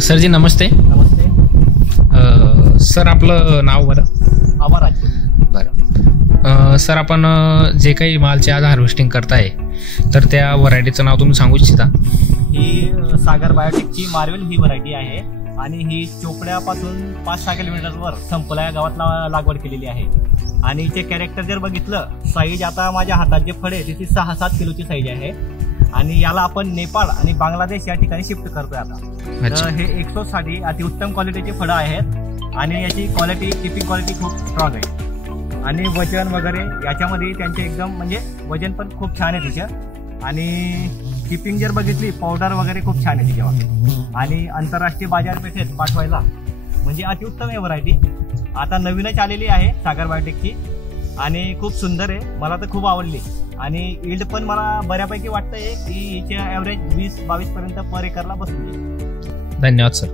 Sir जी नमस्ते. नमस्ते. Sir आपलं नाव बरं? आभार राजपूत. बरं सर, आपण जे काही मालचे आज हार्वेस्टिंग करताय तर त्या व्हरायटीचं नाव तुम्ही सांगू इच्छिता? ही सागर बायोटेकची मार्वेल ही व्हरायटी आहे आणि ही चोपड्यापासून 5-6 किलोमीटरवर संपला या गावात लागवड केलेली आहे. आणि हिचे कॅरेक्टर जर बघितलं, साईज आता माझ्या हातात जे फळ आहे तिची 6-7 किलोची साईज आहे आणि याला आपण नेपाळ आणि बांगलादेश या ठिकाणी शिफ्ट करतोय आता. तर हे 160 अतिउत्तम क्वालिटीचे फळं आहेत आणि याची क्वालिटी, किपिंग क्वालिटी खूप स्ट्रॉंग आहे आणि वजन वगैरे याच्यामध्ये त्यांचे एकदम म्हणजे वजन पण खूप छान आहे तिचं. आणि किपिंग जर बघितली, पावडर वगैरे खूप छान आहे तिच्यावर आणि आंतरराष्ट्रीय बाजारपेठेत पाठवायला म्हणजे अतिउत्तम आहे व्हरायटी. आता नवीनच आलेली आहे सागर बायोटेकची आणि खूप सुंदर आहे, मला तर खूप आवडली. आणि यील्ड पण मला बऱ्यापैकी वाटतंय की हिच्या ॲव्हरेज 20-22 पर्यंत पर एकरला बसली. धन्यवाद सर.